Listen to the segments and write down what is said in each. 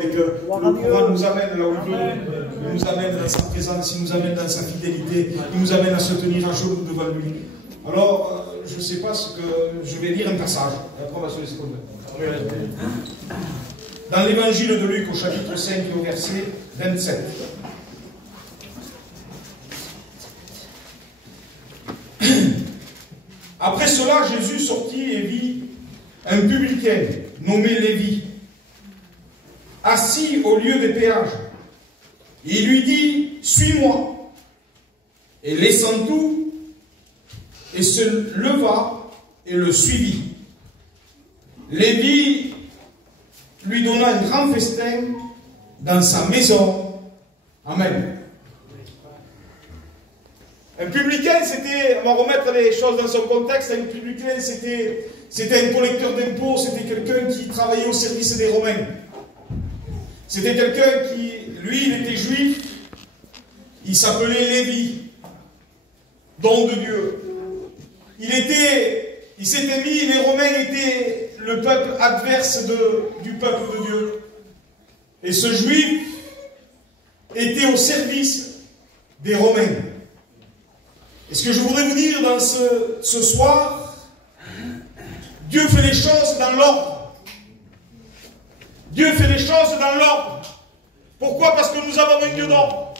Et que le courant nous amène là où il veut, il nous amène dans sa présence, il nous amène dans sa fidélité, il nous amène à se tenir à genoux devant lui. Alors, je ne sais pas ce que... Je vais lire un passage, et après on va se laisser conduire. Dans l'évangile de Luc, au chapitre 5 et au verset 27. Après cela, Jésus sortit et vit un publicain nommé Lévi, assis au lieu des péages. Il lui dit, suis-moi. Et laissant tout, et se leva et le suivit. Lévi lui donna un grand festin dans sa maison. Amen. Un publicain, c'était, on va remettre les choses dans son contexte, un publicain, c'était un collecteur d'impôts, c'était quelqu'un qui travaillait au service des Romains. C'était quelqu'un qui, lui, il était juif, il s'appelait Lévi, don de Dieu. Il s'était mis, les Romains étaient le peuple adverse du peuple de Dieu. Et ce juif était au service des Romains. Et ce que je voudrais vous dire dans ce soir, Dieu fait les choses dans l'ordre. Dieu fait les choses dans l'ordre. Pourquoi? Parce que nous avons un Dieu d'ordre.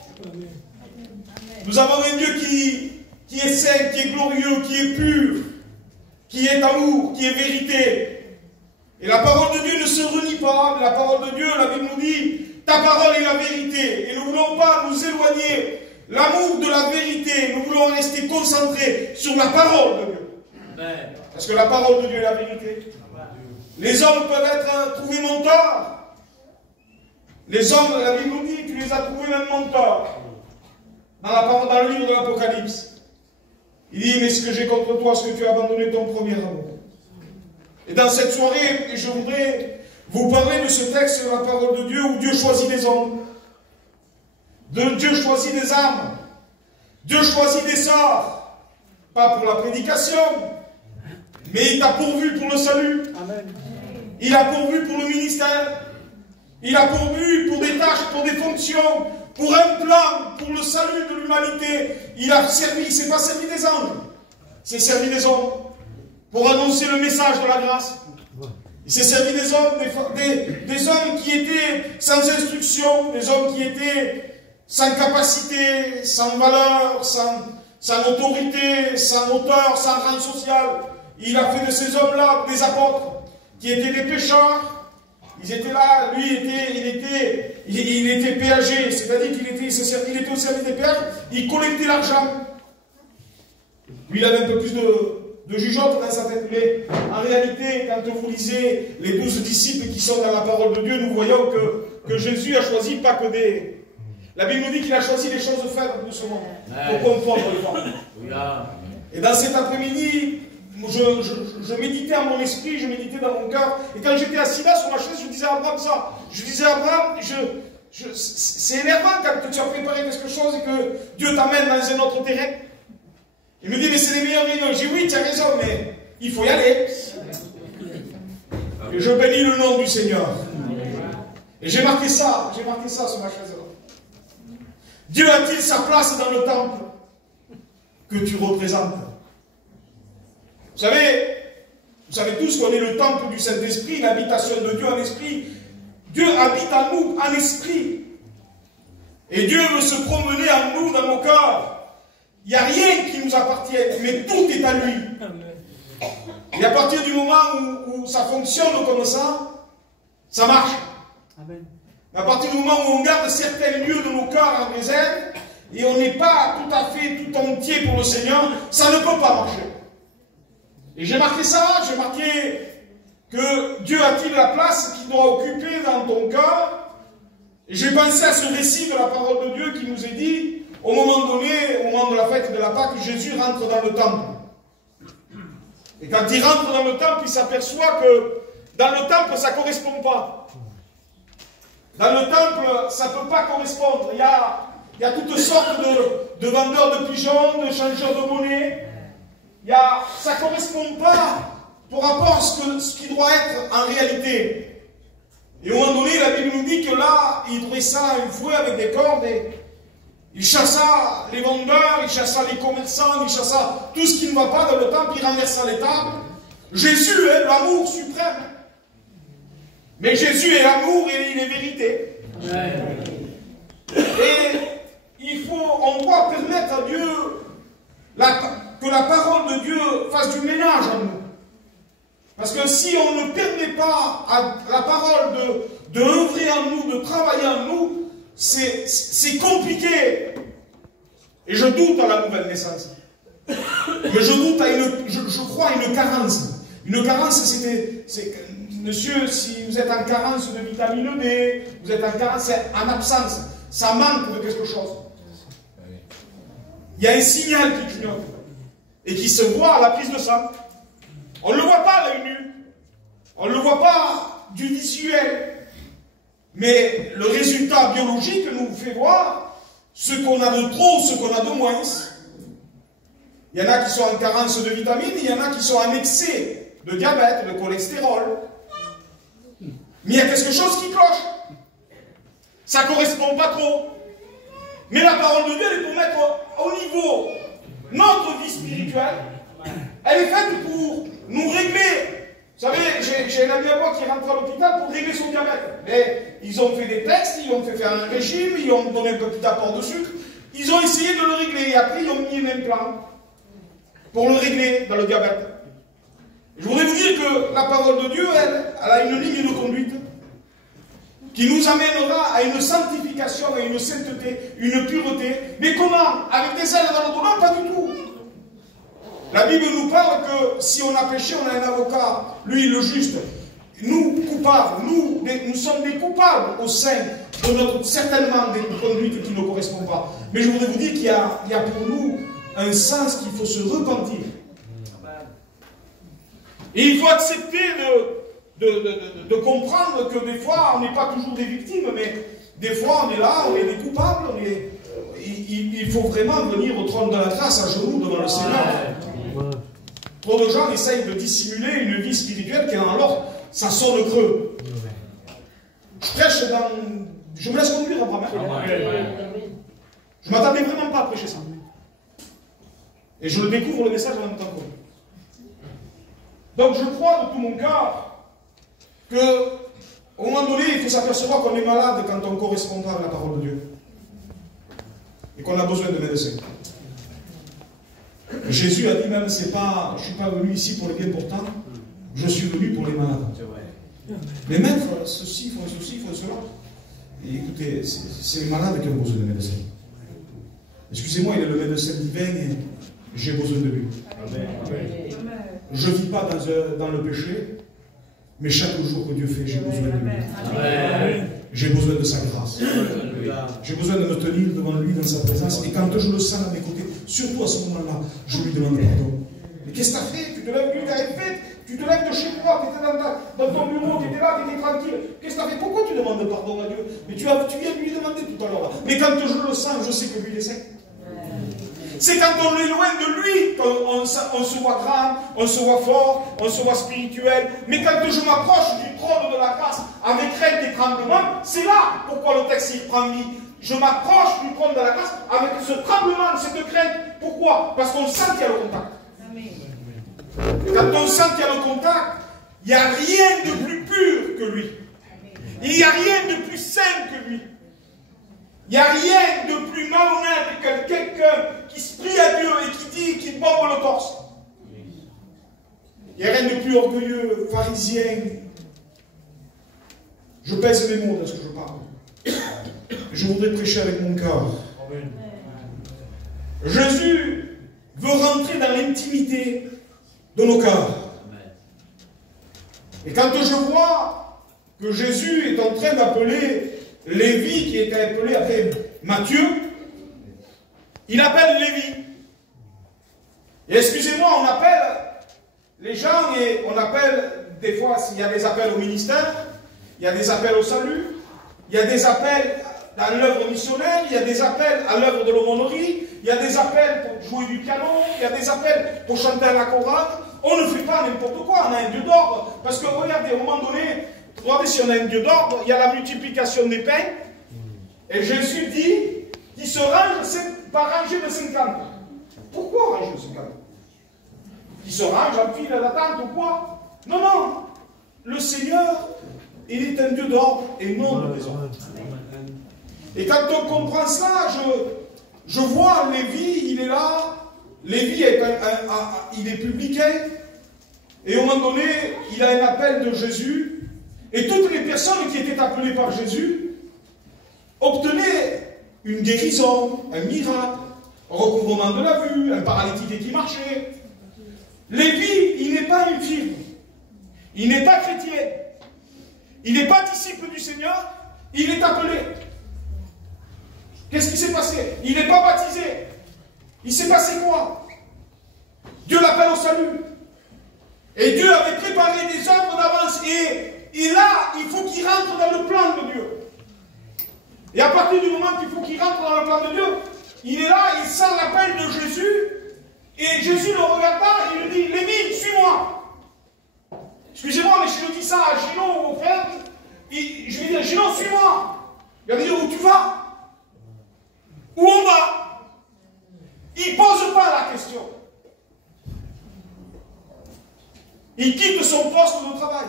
Nous avons un Dieu qui est saint, qui est glorieux, qui est pur, qui est amour, qui est vérité. Et la parole de Dieu ne se renie pas. La parole de Dieu, la Bible nous dit, ta parole est la vérité. Et nous ne voulons pas nous éloigner. L'amour de la vérité, nous voulons rester concentrés sur la parole de Dieu. Parce que la parole de Dieu est la vérité. Les hommes peuvent être trouvés menteurs. Les hommes, la Bible nous dit, tu les as trouvés même menteurs. Dans le livre de l'Apocalypse. Il dit, mais ce que j'ai contre toi, c'est que tu as abandonné ton premier amour. Et dans cette soirée, je voudrais vous parler de ce texte de la parole de Dieu où Dieu choisit des hommes. Dieu choisit des âmes. Dieu choisit des sorts. Pas pour la prédication, mais il t'a pourvu pour le salut. Amen. Il a pourvu pour le ministère. Il a pourvu pour des tâches, pour des fonctions, pour un plan, pour le salut de l'humanité. Il a servi, il ne s'est pas servi des anges. Il s'est servi des hommes pour annoncer le message de la grâce. Il s'est servi des hommes, des hommes qui étaient sans instruction, des hommes qui étaient sans capacité, sans valeur, sans autorité, sans hauteur, sans rang social. Il a fait de ces hommes-là des apôtres, qui étaient des pécheurs. Ils étaient là, lui, il était péagé, c'est-à-dire qu'il était au service des péages, il collectait l'argent. Lui, il avait un peu plus de jugeote dans sa tête, mais en réalité, quand vous lisez les 12 disciples qui sont dans la parole de Dieu, nous voyons que Jésus a choisi pas que des... La Bible nous dit qu'il a choisi les choses faibles de ce monde pour comprendre les forts. Et dans cet après-midi, je méditais en mon esprit, je méditais dans mon cœur. Et quand j'étais assis là sur ma chaise, je disais à Abraham ça. Je disais à Abraham, c'est énervant quand tu as préparé quelque chose et que Dieu t'amène dans un autre terrain. Il me dit, mais c'est les meilleures réunions. Je dis, oui, tu as raison, mais il faut y aller. Et je bénis le nom du Seigneur. Et j'ai marqué ça sur ma chaise là. Dieu a-t-il sa place dans le temple que tu représentes? Vous savez tous qu'on est le temple du Saint-Esprit, l'habitation de Dieu en esprit. Dieu habite en nous, en esprit. Et Dieu veut se promener en nous, dans nos cœurs. Il n'y a rien qui nous appartient, mais tout est à lui. Et à partir du moment où ça fonctionne comme ça marche. Amen. Mais à partir du moment où on garde certains lieux de nos cœurs en réserve, et on n'est pas tout à fait tout entier pour le Seigneur, ça ne peut pas marcher. Et j'ai marqué ça, j'ai marqué que Dieu a-t-il la place qu'il doit occuper dans ton cœur. Et j'ai pensé à ce récit de la parole de Dieu qui nous est dit, au moment donné, au moment de la fête de la Pâque, Jésus rentre dans le temple. Et quand il rentre dans le temple, il s'aperçoit que dans le temple, ça ne correspond pas. Dans le temple, ça ne peut pas correspondre. Il y a toutes sortes de vendeurs de pigeons, de changeurs de monnaie. Ça ne correspond pas par rapport à ce qui doit être en réalité. Et au moment donné, la Bible nous dit que ça, un fouet avec des cordes, et il chassa les vendeurs, il chassa les commerçants, il chassa tout ce qui ne va pas dans le temple, il renversa les tables. Jésus est l'amour suprême. Mais Jésus est l'amour et il est vérité. Et on doit permettre à Dieu que la parole de Dieu fasse du ménage en nous. Parce que si on ne permet pas à la parole de œuvrer en nous, de travailler en nous, c'est compliqué. Et je doute à la nouvelle naissance. Mais je doute à je crois à une carence. Une carence, monsieur, si vous êtes en carence de vitamine D, vous êtes en carence, c'est en absence. Ça manque de quelque chose. Il y a un signal qui clignote. Et qui se voit à la prise de sang. On ne le voit pas à l'œil nu. On ne le voit pas du visuel. Mais le résultat biologique nous fait voir ce qu'on a de trop, ce qu'on a de moins. Il y en a qui sont en carence de vitamines, il y en a qui sont en excès de diabète, de cholestérol. Mais il y a quelque chose qui cloche. Ça ne correspond pas trop. Mais la parole de Dieu, elle est pour mettre au niveau notre vie spirituelle. Elle est faite pour nous régler. Vous savez, j'ai un ami à moi qui est rentré à l'hôpital pour régler son diabète. Mais ils ont fait des tests, ils ont fait faire un régime, ils ont donné un petit apport de sucre. Ils ont essayé de le régler. Et après, ils ont mis un implant pour le régler dans le diabète. Je voudrais vous dire que la parole de Dieu, elle a une ligne de conduite qui nous amènera à une sanctification, à une sainteté, une pureté. Mais comment? Avec des ailes dans notre nom? Pas du tout. La Bible nous parle que si on a péché, on a un avocat, lui le juste. Nous, coupables, nous sommes des coupables au sein de notre, certainement, des conduites qui ne correspondent pas. Mais je voudrais vous dire qu'il y a pour nous un sens qu'il faut se repentir. Et il faut accepter de comprendre que des fois, on n'est pas toujours des victimes, mais des fois, on est là, on est des coupables, il faut vraiment venir au trône de la grâce à genoux devant le Seigneur. Trop de gens essayent de dissimuler une vie spirituelle qui, alors, ça sonne creux. Je prêche dans... Je me laisse conduire après. Je ne m'attendais vraiment pas à prêcher ça. Et je le découvre le message en même temps que vous. Donc je crois de tout mon cœur qu'au moment donné, il faut s'apercevoir qu'on est malade quand on ne correspond pas à la parole de Dieu. Et qu'on a besoin de médecins. Jésus a dit même, je ne suis pas venu ici pour les bien portants, je suis venu pour les malades. Mais maître, ceci, font cela. Et écoutez, c'est les malades qui ont besoin de médecins. Excusez-moi, il est le médecin divin et j'ai besoin de lui. Je ne vis pas dans le péché, mais chaque jour que Dieu fait, j'ai besoin de lui. J'ai besoin de sa grâce. J'ai besoin de me tenir devant lui dans sa présence. Et quand je le sens à mes côtés, surtout à ce moment-là, je lui demande pardon. Mais qu'est-ce que tu as fait? Tu te lèves, tu as fait. Tu te lèves de chez toi, tu étais dans ton bureau, tu étais là, tu étais tranquille. Qu'est-ce que tu as fait? Pourquoi tu demandes pardon à Dieu? Mais tu viens de lui demander tout à l'heure. Mais quand je le sens, je sais que lui, il est saint. C'est quand on est loin de lui qu'on se voit grand, on se voit fort, on se voit spirituel. Mais quand je m'approche du trône de la grâce avec crainte et tremblement, c'est là pourquoi le texte il prend vie. Je m'approche du trône de la grâce avec ce tremblement, cette crainte. Pourquoi? Parce qu'on sent qu'il y a le contact. Quand on sent qu'il y a le contact, il n'y a rien de plus pur que lui. Il n'y a rien de plus saint que lui. Il n'y a rien de plus malhonnête que quelqu'un qui se prie à Dieu et qui dit qu'il bombe le torse. Il n'y a rien de plus orgueilleux, pharisien. Je pèse mes mots dans ce que je parle. Je voudrais prêcher avec mon cœur. Jésus veut rentrer dans l'intimité de nos cœurs. Et quand je vois que Jésus est en train d'appeler Lévi, qui était appelé après Matthieu, il appelle Lévi. Et excusez-moi, on appelle les gens et on appelle, des fois, s'il y a des appels au ministère, il y a des appels au salut, il y a des appels dans l'œuvre missionnaire, il y a des appels à l'œuvre de l'aumônerie, il y a des appels pour jouer du piano, il y a des appels pour chanter à la chorale. On ne fait pas n'importe quoi, on a un Dieu d'ordre. Parce que regardez, à un moment donné, regardez si on a un Dieu d'ordre, il y a la multiplication des pains, Et Jésus dit qu'il se range par rangée de 50. Pourquoi rangée de 50? Il se range en file d'attente ou quoi? Non, non. Le Seigneur, il est un Dieu d'ordre et non de désordre. Et quand on comprend cela, je vois Lévi, il est là. Lévi, il est publicain. Et au moment donné, il a un appel de Jésus. Et toutes les personnes qui étaient appelées par Jésus obtenaient une guérison, un miracle, un recouvrement de la vue, un paralytique qui marchait. Lévi, il n'est pas une firme. Il n'est pas chrétien. Il n'est pas disciple du Seigneur. Il est appelé. Qu'est-ce qui s'est passé? Il n'est pas baptisé. Il s'est passé quoi? Dieu l'appelle au salut. Et Dieu avait préparé des œuvres d'avance. Et là, il faut qu'il rentre dans le plan de Dieu. Et à partir du moment qu'il faut qu'il rentre dans le plan de Dieu, il est là, il sent l'appel de Jésus. Et Jésus le regarda et lui dit, Lévi, suis-moi. Excusez-moi, mais je le dis ça à Gino, mon frère. Je lui dis, Gino, suis-moi. Il va me dire, où tu vas? Où on va? Il ne pose pas la question. Il quitte son poste de travail.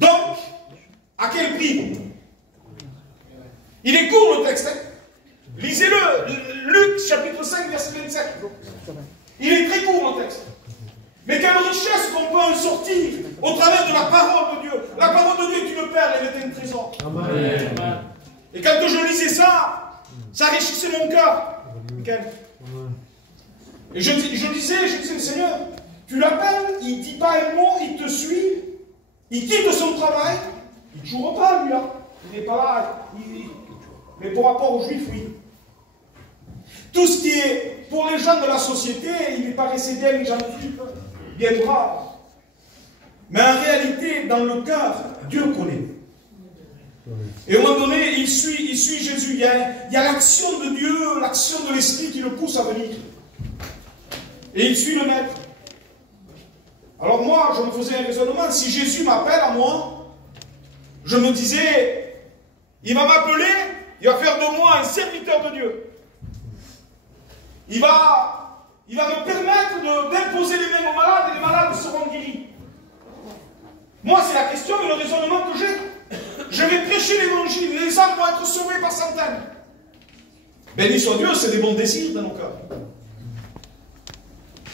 Donc, à quel prix? Il est court le texte. Hein? Lisez-le. Luc chapitre 5, verset 27. Il est très court le texte. Mais quelle richesse qu'on peut en sortir au travers de la parole de Dieu. La parole de Dieu est une perle, elle est un trésor. Amen. Et quand je lisais ça, ça enrichissait mon cœur. Et je disais, Seigneur, tu l'appelles, il ne dit pas un mot, il te suit, il quitte son travail, il ne joue pas lui là. Il n'est pas là. Mais pour rapport aux Juifs, oui. Tout ce qui est pour les gens de la société, il lui paraissait bien gentil, bien brave. Mais en réalité, dans le cœur, Dieu connaît. Et à un moment donné, il suit Jésus. Il y a l'action de Dieu, l'action de l'Esprit qui le pousse à venir. Et il suit le Maître. Alors moi, je me faisais un raisonnement. Si Jésus m'appelle à moi, je me disais, il va m'appeler, il va faire de moi un serviteur de Dieu. Il va me permettre d'imposer les mains aux malades et les malades seront guéris. Moi, c'est la question et le raisonnement que j'ai. Je vais prêcher l'évangile, les âmes vont être sauvées par centaines. Béni soit Dieu, c'est des bons désirs dans nos cœurs.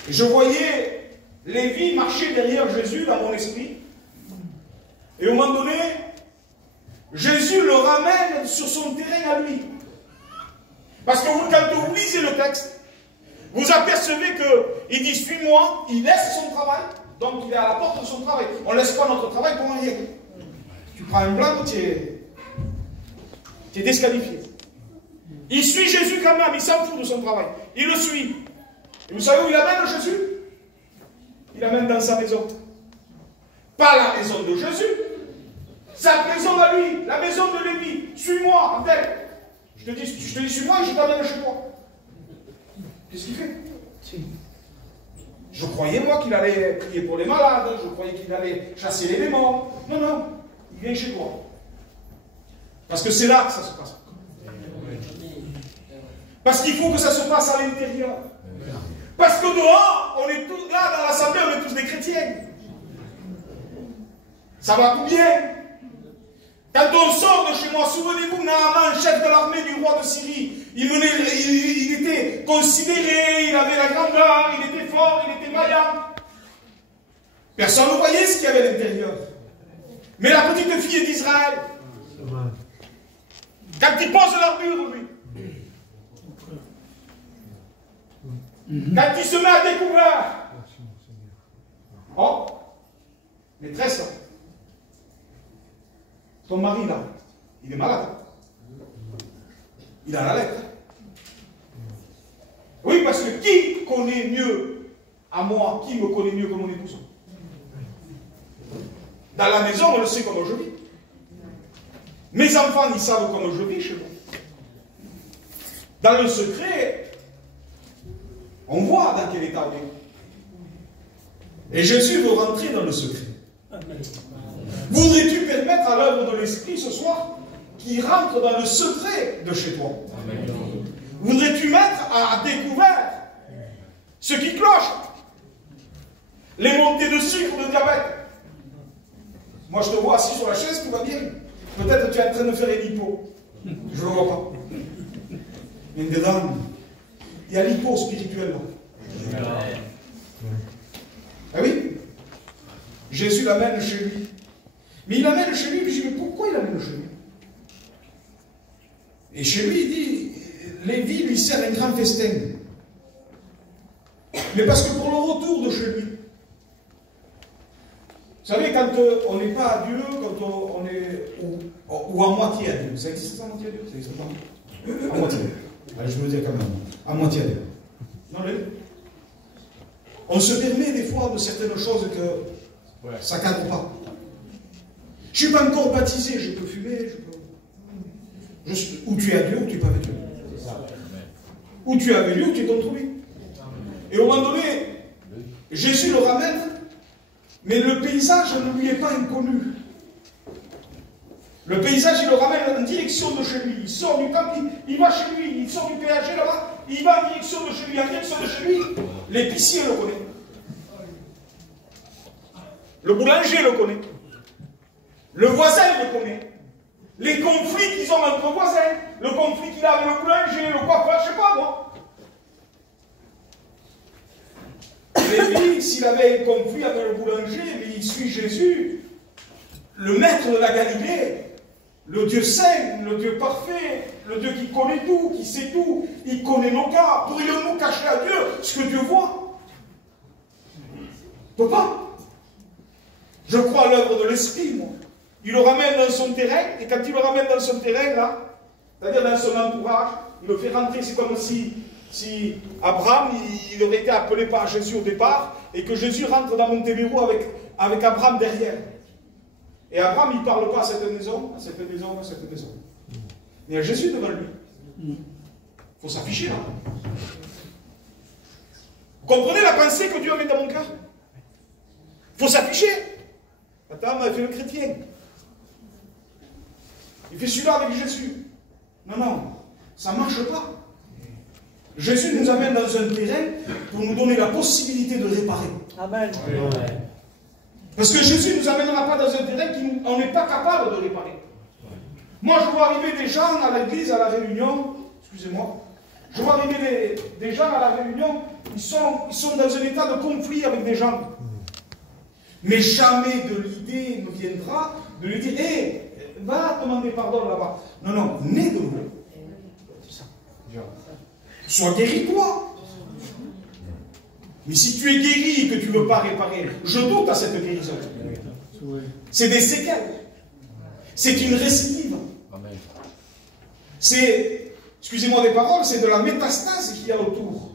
Et je voyais Lévi marcher derrière Jésus dans mon esprit. Et au moment donné, Jésus le ramène sur son terrain à lui. Parce que quand vous lisez le texte, vous apercevez qu'il dit, suis-moi, il laisse son travail, donc il est à la porte de son travail. On ne laisse pas notre travail pour rien. Tu prends un blanc, tu es disqualifié. Il suit Jésus quand même, il s'en fout de son travail. Il le suit. Et vous savez où il amène Jésus? Il l'amène dans sa maison. Pas la maison de Jésus, sa maison à lui, la maison de Lévi. Suis-moi, en tête. Je te dis suis-moi et je t'amène chez toi. Qu'est-ce qu'il fait? Je croyais, moi, qu'il allait prier pour les malades, je croyais qu'il allait chasser les démons. Non, non, il vient chez toi. Parce que c'est là que ça se passe. Parce qu'il faut que ça se passe à l'intérieur. Parce que dehors, on est tous là, dans l'assemblée, on est tous des chrétiens. Ça va tout bien. Quand on sort de chez moi, souvenez-vous, Naaman, chef de l'armée du roi de Syrie, il était considéré, il avait la grandeur, il était fort, il était vaillant. Personne ne voyait ce qu'il y avait à l'intérieur. Mais la petite fille d'Israël, quand il pose l'armure, lui, quand il se met à découvert, oh, maîtresse, là, ton mari là, il est malade. Il a la lettre. Oui, parce que qui connaît mieux à moi, qui me connaît mieux que mon épouse? Dans la maison, on le sait comment je vis. Mes enfants, ils savent comment je vis chez moi. Dans le secret, on voit dans quel état on est. Et Jésus veut rentrer dans le secret. Voudrais-tu permettre à l'œuvre de l'Esprit ce soir qui rentre dans le secret de chez toi. Voudrais-tu mettre à découvert ce qui cloche? Les montées de sucre, de diabète. Moi, je te vois assis sur la chaise, tout va bien. Peut-être que tu es en train de faire une hypo. Je ne le vois pas. Mais dedans, il y a l'hypo spirituellement. Ah oui? Jésus l'amène chez lui. Mais il l'amène chez lui, puis je dis, mais pourquoi il l'amène chez lui? Et chez lui, il dit, Lévi lui sert un grand festin. Mais parce que pour le retour de chez lui, vous savez, quand on n'est pas à Dieu, quand on est ou à moitié à Dieu. Ça existe ça, à moitié à Dieu? Ça existe pas? À moitié. Allez, je me dis quand même. À moitié à Dieu. Non, on se permet des fois de certaines choses que ça ne cadre pas. Je ne suis pas encore baptisé, je peux fumer, ou tu es à Dieu, ou tu n'es pas avec Dieu. Ou tu es avec Dieu, ou tu es contre lui. Et au moment donné, Jésus le ramène, mais le paysage ne lui est pas inconnu. Le paysage, il le ramène en direction de chez lui. Il sort du temple, il va chez lui, il sort du péager là-bas, il va en direction de chez lui. En direction de chez lui, l'épicier le connaît. Le boulanger le connaît. Le voisin le connaît. Les conflits qu'ils ont entre voisins, le conflit qu'il a avec le boulanger, le coiffeur, je ne sais pas moi. Lévi, s'il avait un conflit avec le boulanger, mais il suit Jésus, le maître de la Galilée, le Dieu saint, le Dieu parfait, le Dieu qui connaît tout, qui sait tout, il connaît nos cas. Pourrions-nous cacher à Dieu ce que Dieu voit? On ne peut pas. Je crois à l'œuvre de l'Esprit, moi. Il le ramène dans son terrain, et quand il le ramène dans son terrain, là, c'est-à-dire dans son entourage, il le fait rentrer, c'est comme si Abraham, il aurait été appelé par Jésus au départ, et que Jésus rentre dans Montebello avec Abraham derrière. Et Abraham, il ne parle pas à cette maison, à cette maison, à cette maison. Mais il y a Jésus devant lui. Il faut s'afficher là. Vous comprenez la pensée que Dieu a mis dans mon cœur? Il faut s'afficher. Attends, il fait le chrétien. Il fait celui-là avec Jésus. Non, non, ça ne marche pas. Jésus nous amène dans un terrain pour nous donner la possibilité de réparer. Amen. Parce que Jésus ne nous amènera pas dans un terrain qu'on n'est pas capable de réparer. Moi, je vois arriver des gens à l'église, à la réunion, excusez-moi, je vois arriver des gens à la réunion, ils sont dans un état de conflit avec des gens. Mais jamais de l'idée ne viendra de lui dire, hé, va demander pardon là-bas. Non, non, né de nouveau. C'est ça. Sois guéri, toi. Mais si tu es guéri et que tu ne veux pas réparer, je doute à cette guérison. C'est des séquelles. C'est une récidive. C'est, excusez-moi des paroles, c'est de la métastase qu'il y a autour.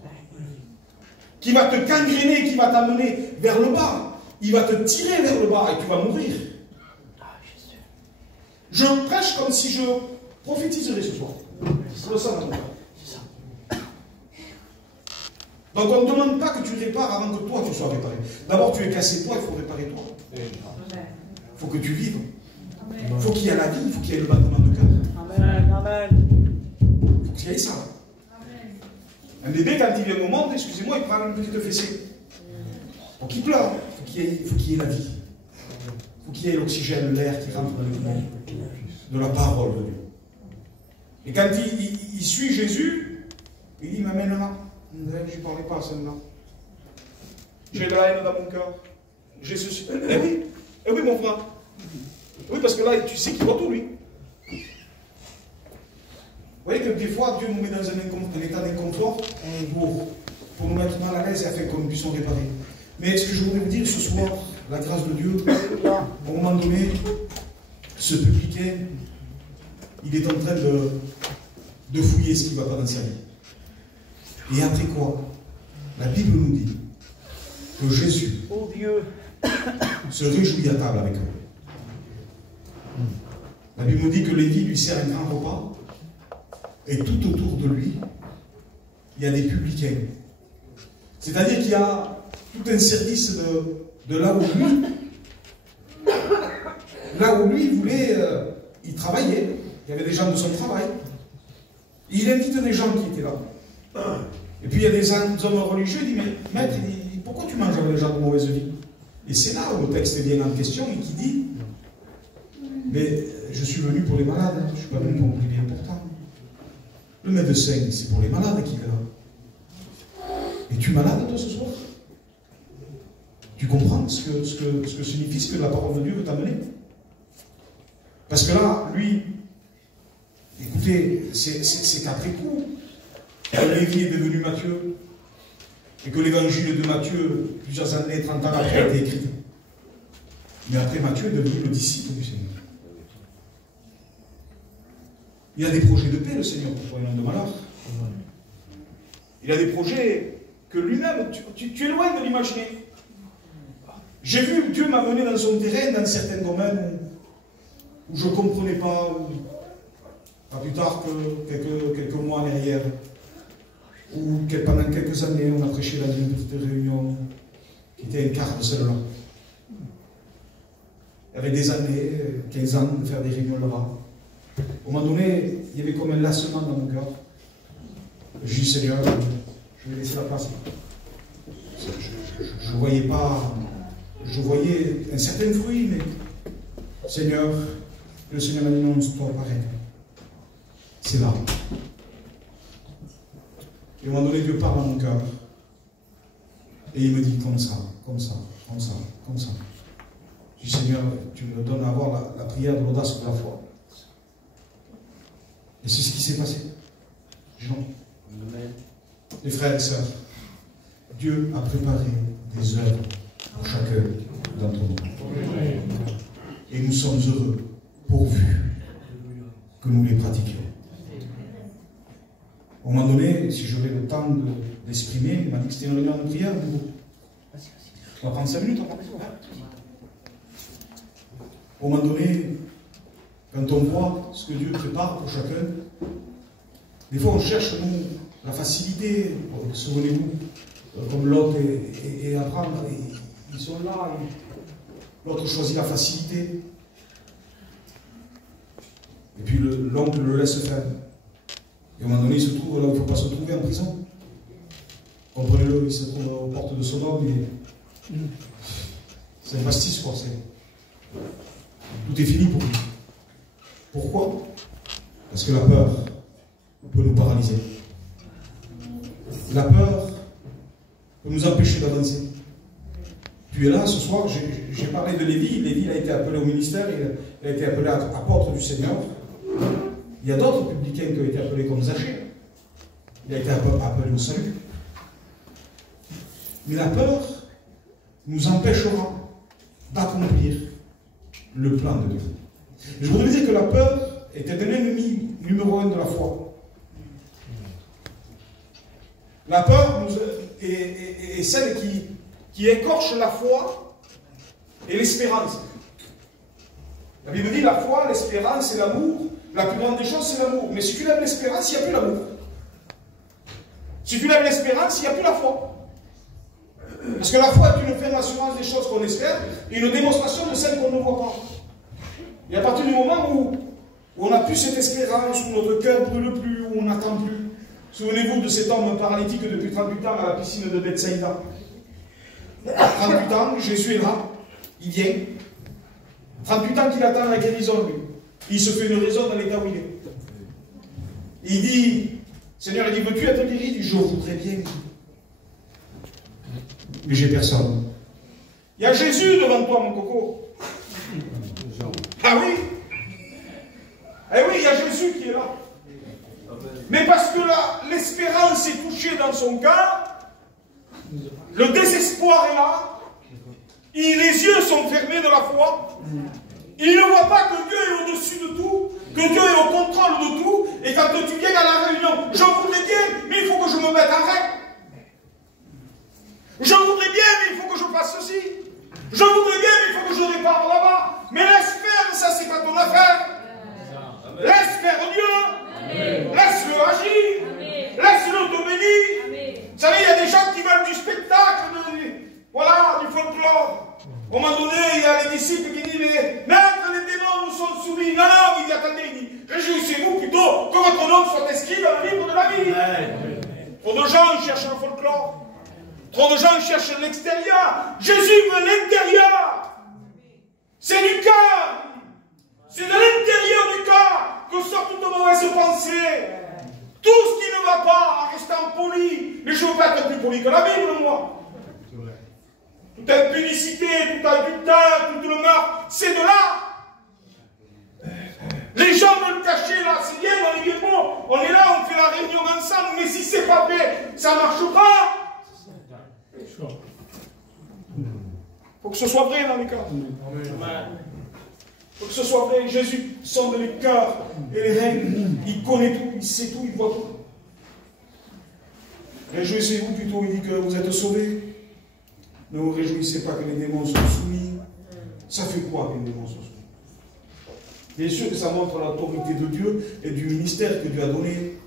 Qui va te gangréner, qui va t'amener vers le bas. Il va te tirer vers le bas et tu vas mourir. Je prêche comme si je prophétiserais ce soir. Je le sens dans mon cœur. Donc on ne demande pas que tu répares avant que toi tu sois réparé. D'abord tu es cassé toi, il faut réparer toi. Il faut que tu vives. Il faut qu'il y ait la vie, il faut qu'il y ait le battement de cœur. Amen. Il faut qu'il y ait ça. Un bébé quand il vient au monde, excusez-moi, il prend une petite fessée. Il faut qu'il pleure. Il faut qu'il y ait la vie. Il faut qu'il y ait l'oxygène, l'air qui rentre dans le monde. De la parole de Dieu. Et quand il suit Jésus, il dit, m'amène là. Je ne parlais pas à celle-là. J'ai de la haine dans mon cœur. J'ai ceci. Eh oui, mon frère. Oui, parce que là, tu sais qu'il voit tout, lui. Vous voyez que des fois, Dieu nous met dans un état d'inconfort pour nous mettre mal à l'aise et afin que nous puissions réparer. Mais ce que je voudrais vous dire ce soir, la grâce de Dieu, à un moment donné, ce publicain, il est en train de fouiller ce qui ne va pas dans sa vie. Et après quoi? La Bible nous dit que Jésus se réjouit à table avec eux. La Bible nous dit que Lévi lui sert un grand repas et tout autour de lui, il y a des publicains. C'est-à-dire qu'il y a tout un service de là où lui voulait, il travaillait, Il y avait des gens de son travail. Il invite des gens qui étaient là. Et puis il y a des hommes religieux, il dit, mais maître, pourquoi tu manges avec les gens de mauvaise vie? Et c'est là où le texte vient en question et qui dit, mais je suis venu pour les malades, je ne suis pas venu pour les importants. Le médecin, c'est pour les malades qu'il est là. Es-tu malade toi ce soir? Tu comprends ce que signifie, ce que la parole de Dieu veut t'amener? Parce que là, lui, écoutez, c'est qu'après coup, Lévi est devenu Matthieu, et que l'évangile de Matthieu, plusieurs années, 30 ans après, a été écrit. Mais après, Matthieu est devenu le disciple du Seigneur. Il a des projets de paix, le Seigneur, pour un homme de malheur. Il a des projets que lui-même, tu es loin de l'imaginer. J'ai vu, Dieu m'a mené dans son terrain, dans certains domaines où je ne comprenais pas, pas plus tard que quelques mois en arrière, où pendant quelques années, on a prêché dans une petite réunion qui était un quart de celle-là. Il y avait des années, 15 ans, de faire des réunions là-bas. Au moment donné, il y avait comme un lassement dans mon cœur. Je dis, Seigneur, je vais laisser la place. Je ne voyais pas, je voyais un certain fruit, mais Seigneur, le Seigneur m'a dit non, stop, arrête. C'est là. Et au moment donné, Dieu parle à mon cœur. Et il me dit comme ça, comme ça, comme ça, comme ça. Je dis, Seigneur, tu me donnes à avoir la prière de l'audace de la foi. Et c'est ce qui s'est passé. Jean. Les frères et sœurs, Dieu a préparé des œuvres pour chacun d'entre nous. Et nous sommes heureux, pourvu que nous les pratiquions. Au moment donné, si j'aurais le temps d'exprimer, il m'a dit que c'était une réunion de prière. On va prendre 5 minutes, on va prendre. Au moment donné, quand on voit ce que Dieu prépare pour chacun, des fois on cherche, nous, la facilité. Souvenez-vous, comme Lot et Abraham, ils sont là, l'autre choisit la facilité. Et puis l'oncle le laisse faire. Et à un moment donné, il se trouve là où il ne faut pas se trouver, en prison. Comprenez-le, il se trouve aux portes de Sodome. C'est un pastis, quoi. Tout est fini pour lui. Pourquoi? Parce que la peur peut nous paralyser. La peur peut nous empêcher d'avancer. Tu es là ce soir, j'ai parlé de Lévi. Lévi a été appelé au ministère, il a été appelé apôtre du Seigneur. Il y a d'autres publicains qui ont été appelés comme Zachée. Il a été appelé au salut. Mais la peur nous empêchera d'accomplir le plan de Dieu. Je voudrais dire que la peur est un ennemi numéro 1 de la foi. La peur est celle qui écorche la foi et l'espérance. La Bible dit la foi, l'espérance et l'amour. La plus grande des choses, c'est l'amour. Mais si tu lèves l'espérance, il n'y a plus l'amour. Si tu lèves l'espérance, il n'y a plus la foi. Parce que la foi est une ferme assurance des choses qu'on espère et une démonstration de celles qu'on ne voit pas. Et à partir du moment où on n'a plus cette espérance, où notre cœur ne brûle plus, où on n'attend plus. Souvenez-vous de cet homme paralytique depuis 38 ans à la piscine de Bethsaïda. 38 ans, Jésus est là, il vient. 38 ans qu'il attend la guérison, lui. Il se fait une raison dans l'état où il est. Il dit, Seigneur, il dit, veux-tu être guéri? Il dit, je voudrais bien. Mais j'ai personne. Il y a Jésus devant toi, mon coco. Ah oui? Eh oui, il y a Jésus qui est là. Mais parce que l'espérance est touchée dans son cœur, le désespoir est là, les yeux sont fermés de la foi, il ne voit pas que Dieu est au-dessus de tout, que Dieu est au contrôle de tout, et quand tu viens à la réunion, je voudrais bien, mais il faut que je me mette en règle. Je voudrais bien, mais il faut que je fasse ceci. Je voudrais bien, mais il faut que je répare là-bas. Mais laisse faire, ça c'est pas ton affaire. Laisse faire Dieu. Laisse-le agir. Laisse-le te bénir. Vous savez, il y a des gens qui veulent du spectacle, voilà, du folklore. Au moment donné, il y a les disciples qui disent, mais maître, les démons nous sont soumis. Non, non, il dit, attendez, il dit, nom soit inscrit dans le livre de la vie. Trop de gens cherchent le folklore. Trop de gens cherchent l'extérieur. Jésus veut l'intérieur. C'est du cœur. C'est de l'intérieur du cœur que sortent toutes de mauvaises pensées. Tout ce qui ne va pas en restant poli. Mais je ne veux pas être plus poli que la Bible, moi. Toute impudicité, toute adultère, tout le meurtre, c'est de là. Les gens veulent cacher là, c'est bien, on est bien bon, on est là, on fait la réunion ensemble, mais si c'est pas vrai, ça ne marche pas. Il faut que ce soit vrai dans les cas. Il faut que ce soit vrai. Jésus sonde les cœurs et les règles. Il connaît tout, il sait tout, il voit tout. Réjouissez-vous plutôt, il dit que vous êtes sauvés. Ne vous réjouissez pas que les démons sont soumis. Ça fait quoi que les démons sont soumis? Bien sûr que ça montre l'autorité de Dieu et du ministère que Dieu a donné.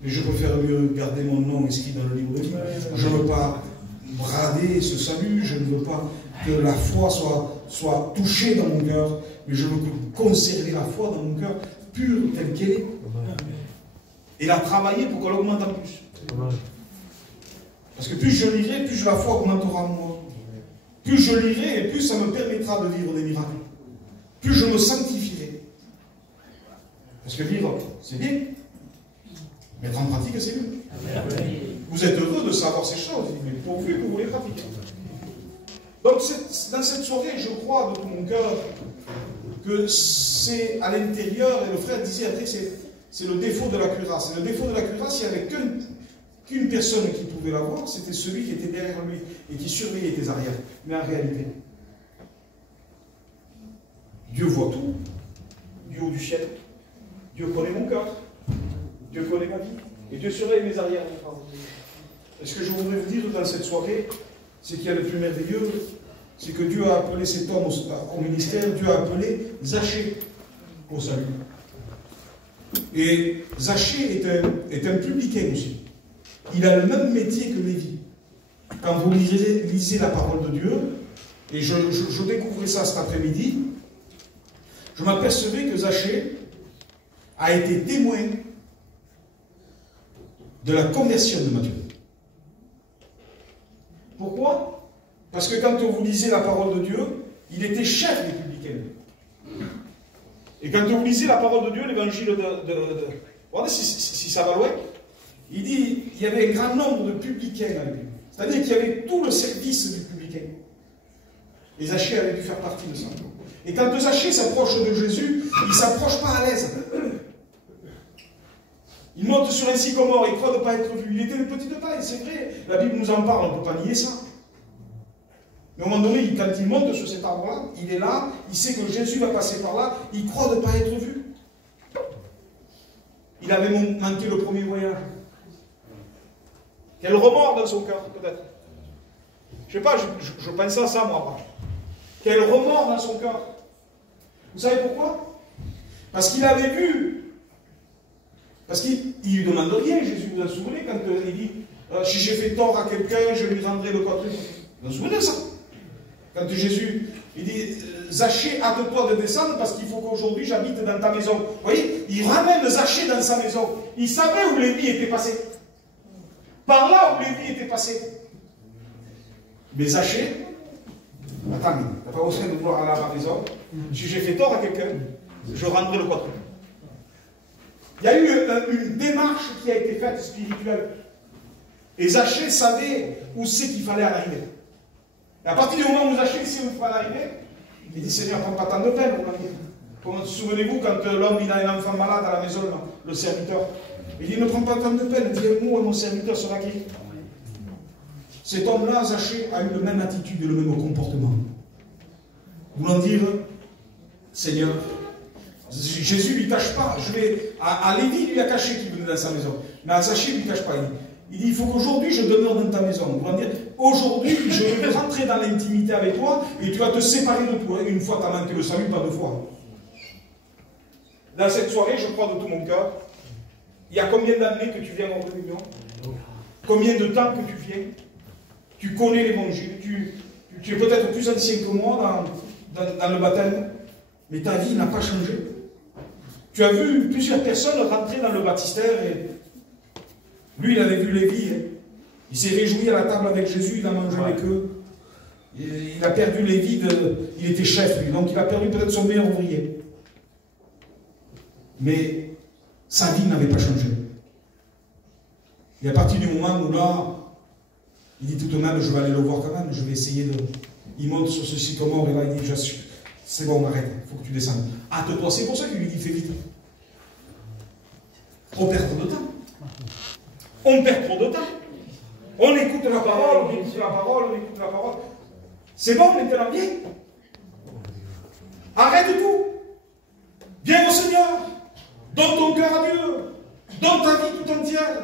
Mais je préfère mieux garder mon nom inscrit dans le livre de vie. Je ne veux pas brader ce salut, je ne veux pas que la foi soit touchée dans mon cœur, mais je veux conserver la foi dans mon cœur pure telle qu'elle est. Et la travailler pour qu'elle augmente en plus. Parce que plus je lirai, plus la foi augmentera en moi. Plus je lirai, et plus ça me permettra de vivre des miracles. Plus je me sanctifierai. Parce que vivre, c'est bien. Mettre en pratique, c'est mieux. Vous êtes heureux de savoir ces choses, mais pourvu que vous les pratiquez. Donc, dans cette soirée, je crois de tout mon cœur que c'est à l'intérieur, et le frère disait après, c'est le défaut de la cuirasse. Et le défaut de la cuirasse, il n'y avait qu'une personne qui pouvait l'avoir, c'était celui qui était derrière lui et qui surveillait tes arrières. Mais en réalité, Dieu voit tout, du haut du ciel. Dieu connaît mon cœur, Dieu connaît ma vie, et Dieu surveille mes arrières. Et ce que je voudrais vous dire dans cette soirée, c'est qu'il y a le plus merveilleux, c'est que Dieu a appelé cet homme au ministère, Dieu a appelé Zachée au salut. Et Zachée est un publicain aussi. Il a le même métier que Lévi. Quand vous lisez la parole de Dieu, et je découvrais ça cet après-midi, je m'apercevais que Zachée a été témoin de la conversion de Matthieu. Pourquoi? Parce que quand vous lisez la parole de Dieu, il était chef des publicains. Et quand vous lisez la parole de Dieu, l'évangile regardez si ça va loin, il dit il y avait un grand nombre de publicains avec lui. C'est-à-dire qu'il y avait tout le service du publicain. Et Zachée avait dû faire partie de ça. Et quand Zachée s'approche de Jésus, il ne s'approche pas à l'aise. Il monte sur un sycomore, il croit ne pas être vu. Il était de petite taille, c'est vrai. La Bible nous en parle, on ne peut pas nier ça. Mais à un moment donné, quand il monte sur cet arbre-là, il est là, il sait que Jésus va passer par là, il croit ne pas être vu. Il avait manqué le premier voyage. Quel remords dans son cœur, peut-être. Je ne sais pas, je pense à ça, moi. Quel remords dans son cœur. Vous savez pourquoi? Parce qu'il avait vu. Parce qu'il ne lui demande rien, Jésus, vous vous souvenez, quand il dit si j'ai fait tort à quelqu'un, je lui rendrai le quadruple. Vous vous souvenez de ça? Quand Jésus, il dit Zachée, hâte-toi de descendre parce qu'il faut qu'aujourd'hui j'habite dans ta maison. Vous voyez, il ramène Zachée dans sa maison. Il savait où Lévi était passé. Par là où Lévi était passé. Mais Zachée, attends, tu n'as pas osé de vouloir aller à ma maison. Si j'ai fait tort à quelqu'un, je rendrai le quadruple. Il y a eu une démarche qui a été faite spirituelle. Et Zachée savait où c'est qu'il fallait arriver. Et à partir du moment où Zachée sait où il fallait arriver, il dit Seigneur, prends pas tant de peine. Comment souvenez-vous quand l'homme il a un enfant malade à la maison, le serviteur, il dit ne prends pas tant de peine, dis un mot et mon serviteur sera guéri. Cet homme-là, Zachée, a eu la même attitude et le même comportement. Voulant dire Seigneur, Jésus ne lui cache pas. À Lévi, il lui a caché qu'il venait dans sa maison. Mais à Zachée, il ne lui cache pas. Il dit, il faut qu'aujourd'hui, je demeure dans ta maison. Aujourd'hui, je vais rentrer dans l'intimité avec toi et tu vas te séparer de toi. Une fois, tu as manqué le salut, pas deux fois. Dans cette soirée, je crois de tout mon cœur, il y a combien d'années que tu viens en réunion? Combien de temps que tu viens? Tu connais l'évangile. Tu es peut-être plus ancien que moi dans le baptême. Mais ta vie n'a pas changé. Tu as vu plusieurs personnes rentrer dans le baptistère et lui, il avait vu Lévi. Hein. Il s'est réjoui à la table avec Jésus, il a mangé avec eux. Il a perdu Lévi, il était chef, lui, donc il a perdu peut-être son meilleur ouvrier. Mais sa vie n'avait pas changé. Et à partir du moment où là, il dit tout de même, je vais aller le voir quand même, je vais essayer de... Il monte sur ce sycomore et là il dit, c'est bon, arrête, il faut que tu descendes. Hâte-toi, c'est pour ça qu'il lui dit, fais vite. On perd trop de temps. On perd trop de temps. On écoute la parole, on écoute la parole, on écoute la parole. C'est bon maintenant, viens. Arrête tout. Viens au Seigneur. Donne ton cœur à Dieu. Donne ta vie tout entière.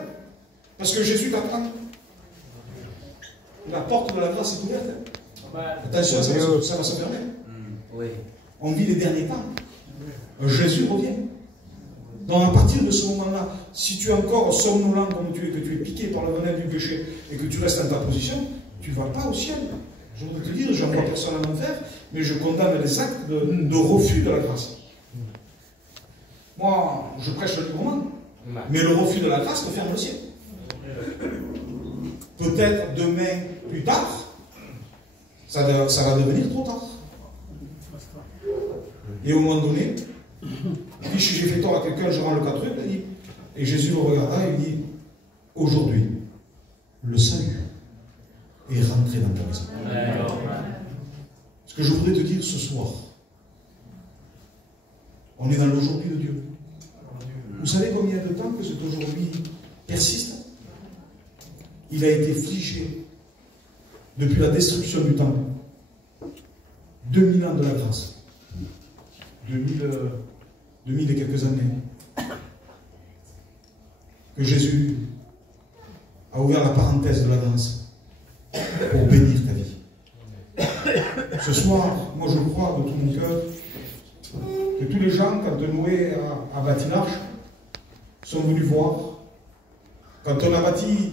Parce que Jésus t'attend. La porte de la grâce est ouverte. Attention, ça va se fermer. Oui. On vit les derniers temps. Jésus revient. Donc à partir de ce moment-là, si tu es encore somnolent comme tu es, que tu es piqué par le venin du péché et que tu restes dans ta position, tu ne vas pas au ciel. Je voudrais te dire, je n'envoie personne en enfer, mais je condamne les actes de refus de la grâce. Moi, je prêche le librement, mais le refus de la grâce te ferme le ciel. Peut-être demain, plus tard, ça va devenir trop tard. Et au moment donné, il dit, si j'ai fait tort à quelqu'un, je rends le cas truc. Et Jésus le regarda et il dit, aujourd'hui, le salut est rentré dans ta maison. Ce que je voudrais te dire ce soir, on est dans l'aujourd'hui de Dieu. Vous savez combien de temps que cet aujourd'hui persiste? Il a été figé depuis la destruction du temple. 2000 ans de la grâce. 2000 et quelques années. Que Jésus a ouvert la parenthèse de la grâce pour bénir ta vie. Ce soir, moi je crois de tout mon cœur que tous les gens, quand Noé a bâti l'arche, sont venus voir. Quand on a bâti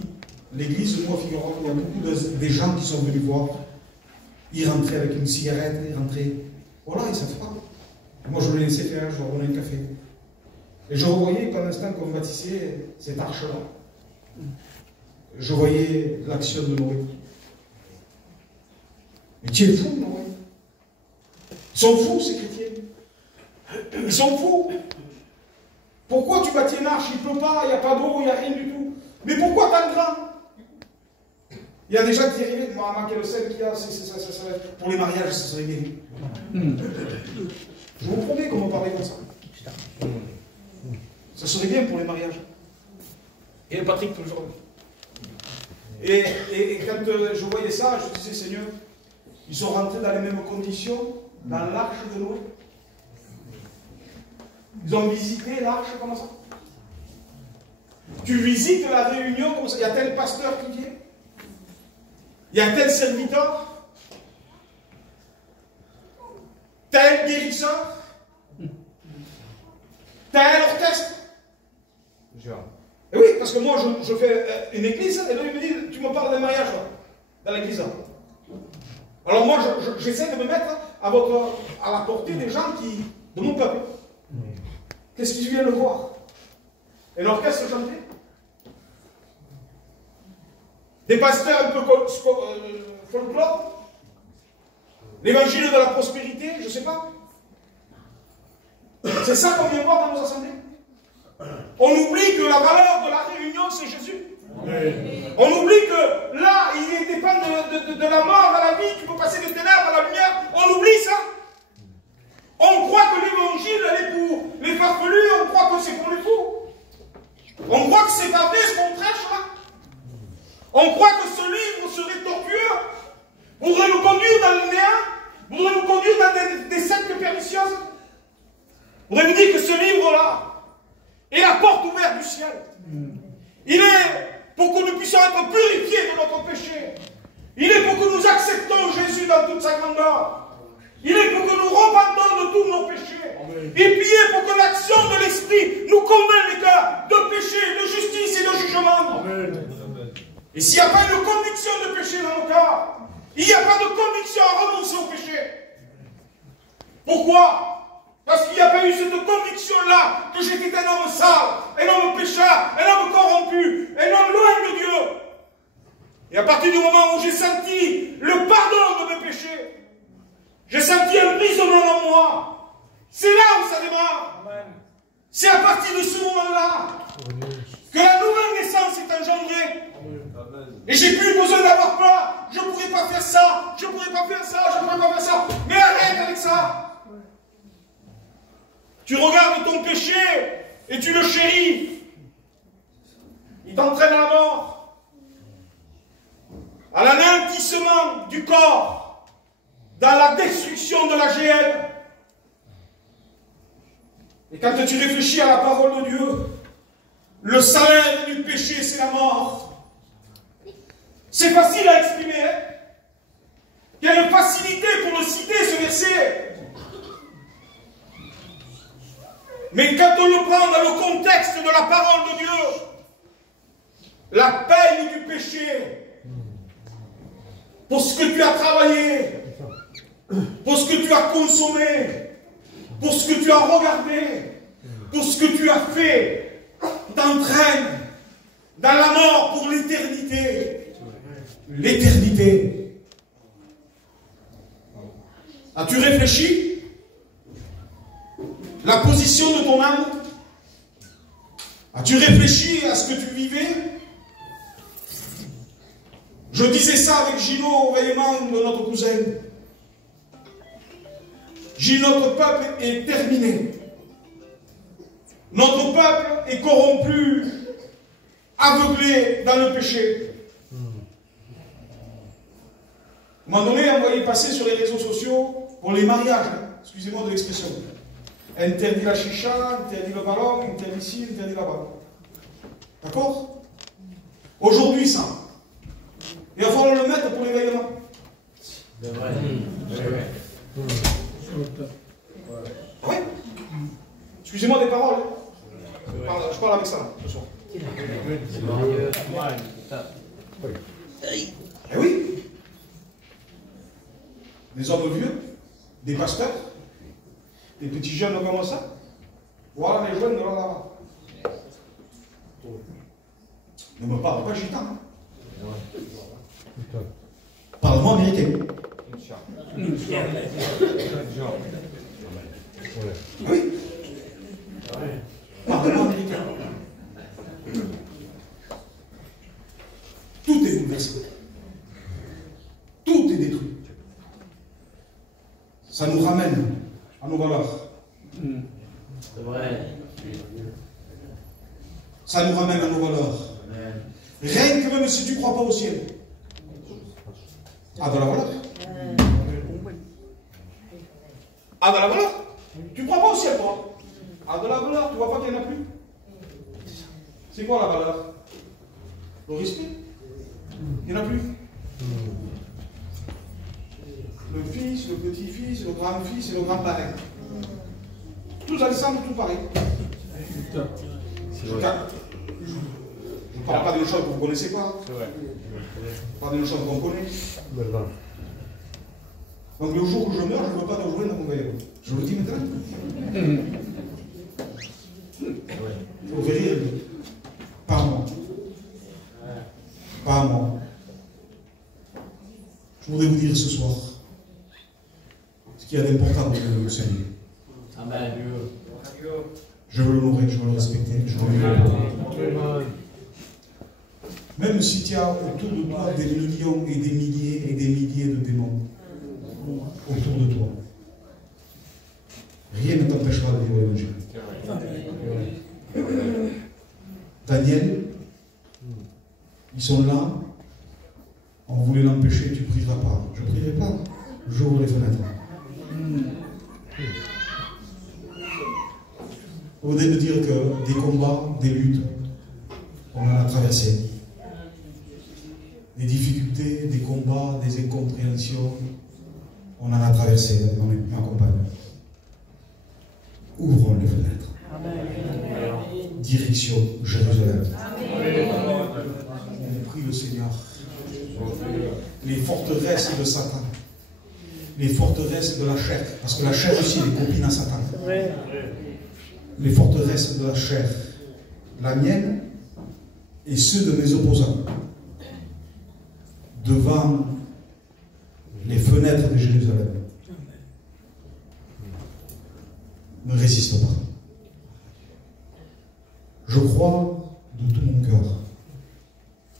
l'église, moi, Figueroa, il y a beaucoup des gens qui sont venus voir. Ils rentraient avec une cigarette, ils rentraient. Voilà, ils ne savent pas. Moi, je les laissais faire, je leur donnais un café. Et je revoyais, pendant l'instant qu'on bâtissait cette arche-là, je voyais l'action de Noé. Mais tu es fou, Noé. Ils sont fous, ces chrétiens. Ils sont fous. Pourquoi tu bâtis une arche? Il ne pleut pas, il n'y a pas d'eau, il n'y a rien du tout. Mais pourquoi tant grand? Il y a des gens qui arrivent, moi, quel sel qu'il y a, pour les mariages, ça serait bien. Je vous promets qu'on va parler comme ça. Ça serait bien pour les mariages. Et Patrick, toujours. Et quand je voyais ça, je disais, Seigneur, ils sont rentrés dans les mêmes conditions dans l'arche de Noé. Ils ont visité l'arche comme ça. Tu visites la réunion comme ça. Il y a tel pasteur qui vient. Il y a tel serviteur. Tel guérisseur. Tel orchestre. Et oui, parce que moi je fais une église et là il me dit, tu me parles d'un mariage dans l'église. Alors moi j'essaie de me mettre à la portée des gens de mon peuple. Qu'est-ce qu'ils viennent le voir? Et l'orchestre chantait. Des pasteurs un peu folklore. L'évangile de la prospérité, je ne sais pas. C'est ça qu'on vient voir dans nos assemblées. On oublie que la valeur de la réunion, c'est Jésus. On oublie que là, il dépend de la mort à la vie, tu peux passer des ténèbres à la lumière. On oublie ça. On croit que l'évangile, elle est pour les farfelus, on croit que c'est pour les fous. On croit que c'est pas vrai ce qu'on prêche là. On croit que ce livre serait tortueux, voudrait nous conduire dans le néant, voudrait nous conduire dans des sectes pernicieuses. Voudrait nous dire que ce livre-là est la porte ouverte du ciel. Il est pour que nous puissions être purifiés de notre péché. Il est pour que nous acceptons Jésus dans toute sa grandeur. Il est pour que nous repentons de tous nos péchés. Amen. Et puis il est pour que l'action de l'Esprit nous convainque les cœurs de péché, de justice et de jugement. Amen. Et s'il n'y a pas de conviction de péché dans nos cœurs, il n'y a pas de conviction à renoncer au péché. Pourquoi? Parce qu'il n'y a pas eu cette conviction homme-là que j'étais un homme sale, un homme pécheur, un homme corrompu, un homme loin de Dieu. Et à partir du moment où j'ai senti le pardon de mes péchés, j'ai senti un brisement en moi. C'est là où ça démarre. C'est à partir de ce moment-là que la nouvelle naissance est engendrée. Et j'ai plus besoin d'avoir peur. Je ne pourrais pas faire ça, je ne pourrais pas faire ça, je ne pourrais pas faire ça. Mais arrête avec ça. Tu regardes ton péché et tu le chéris. Il t'entraîne à la mort, à l'anéantissement du corps, dans la destruction de la géhenne. Et quand tu réfléchis à la parole de Dieu, le salaire du péché, c'est la mort. C'est facile à exprimer, hein? Il y a une facilité pour le citer, ce verset. Mais quand on le prend dans le contexte de la parole de Dieu, la paye du péché, pour ce que tu as travaillé, pour ce que tu as consommé, pour ce que tu as regardé, pour ce que tu as fait, t'entraîne dans la mort pour l'éternité. L'éternité. As-tu réfléchi? La position de ton âme? As-tu réfléchi à ce que tu vivais? Je disais ça avec Gino au véhément de notre cousin. Gino, notre peuple est terminé. Notre peuple est corrompu, aveuglé dans le péché. À un moment donné, on voyait passer sur les réseaux sociaux pour les mariages, hein, excusez-moi de l'expression. Interdit la chicha, interdit le ballon, interdit ici, interdit là-bas. D'accord? Aujourd'hui, ça. Il va falloir le mettre pour l'éveillement. Oui. Excusez-moi des paroles. Hein. Je parle avec ça, ce soir. Eh oui. Des hommes vieux, des pasteurs, des petits jeunes comme ça. Voilà les jeunes de là-bas. Ne me parle pas gitan. Hein. Parle-moi américain. Oui. Parle-moi américain. Tout est bouleversé. Tout est détruit. Ça nous ramène à nos valeurs. C'est vrai. Ça nous ramène à nos valeurs. Rien que même si tu ne crois pas au ciel. Ah, de la valeur. Ah, de la valeur. Tu ne crois pas au ciel, toi. Ah, de la valeur. Tu ne vois pas qu'il n'y en a plus. C'est quoi la valeur? Le respect. Il n'y en a plus. Le fils, le petit-fils, le grand-fils et le grand-parent. Tous ensemble, tout pareil. Je ne parle pas d'une chose que vous ne connaissez pas. Je parle d'une chose qu'on connaît. Donc le jour où je meurs, je ne veux pas de jouer dans mon vélo. Je vous le dis maintenant. Vous verrez, pas moi. Pas moi. Je voudrais vous dire ce soir ce qu'il y a d'important dans le Seigneur. Amen. Je veux l'honorer, je veux le respecter, je veux l'honorer. Même si tu as autour de toi des millions et des milliers de démons autour de toi, rien ne t'empêchera de vivre l'évangile. Daniel, ils sont là, on voulait l'empêcher, tu ne prieras pas. Je ne prierai pas, j'ouvre les fenêtres. Vous voudrez me dire que des combats, des luttes, on en a traversé. Des difficultés, des combats, des incompréhensions, on en a traversé, on m'accompagne. Ouvrons les fenêtres. Amen. Direction Jérusalem. On prie le Seigneur. Les forteresses de Satan. Les forteresses de la chair. Parce que la chair aussi est copine à Satan. les forteresses de la chair, la mienne et ceux de mes opposants, devant les fenêtres de Jérusalem. Ne résiste pas. Je crois de tout mon cœur.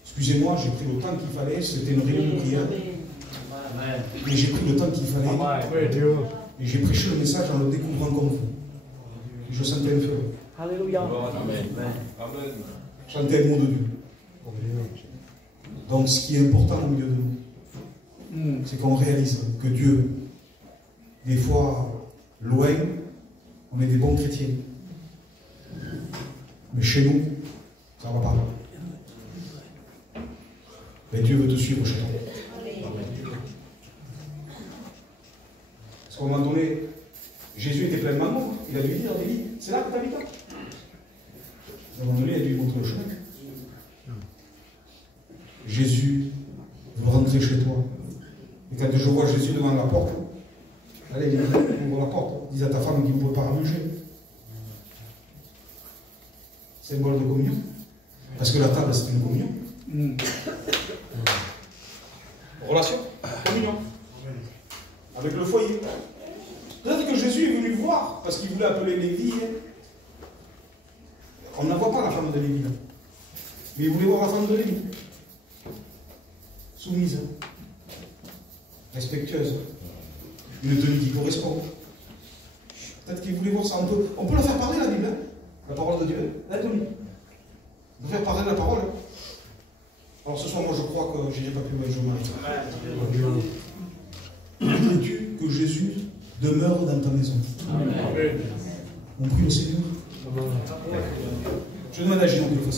Excusez-moi, j'ai pris le temps qu'il fallait, c'était une réunion de prière. Mais j'ai pris le temps qu'il fallait. Et j'ai prêché le message en le découvrant comme vous. Et je sentais un feu. Alléluia. Amen. Je sentais le mot de Dieu. Donc ce qui est important au milieu de nous, c'est qu'on réalise que Dieu, des fois, loin, on est des bons chrétiens. Mais chez nous, ça ne va pas. Mais Dieu veut te suivre chez toi. Parce qu'à un moment donné, Jésus était pleinement mort. Il a dû dire, Élie, c'est là que tu habites. À un moment donné, il a dû lui montrer le chemin. Jésus veut rentrer chez toi. Et quand je vois Jésus devant la porte, allez, ouvre la porte. Dis à ta femme qu'il ne peut pas rallonger. Symbole de communion. Parce que la table, c'est une communion. Relation, communion. Avec le foyer. Peut-être que Jésus est venu voir, parce qu'il voulait appeler Lévi. On ne voit pas la femme de Lévi. Mais il voulait voir la femme de Lévi. Soumise. Respectueuse. Une tenue qui correspond. Peut-être qu'il voulait voir ça. On peut la faire parler, la Bible. La parole de Dieu. La tenue. On peut faire parler la parole. Alors ce soir, moi je crois que je n'ai pas pu voir, je m'arrête. Veux-tu que Jésus demeure dans ta maison? Amen. On prie au Seigneur. Je demande à Jésus de le faire.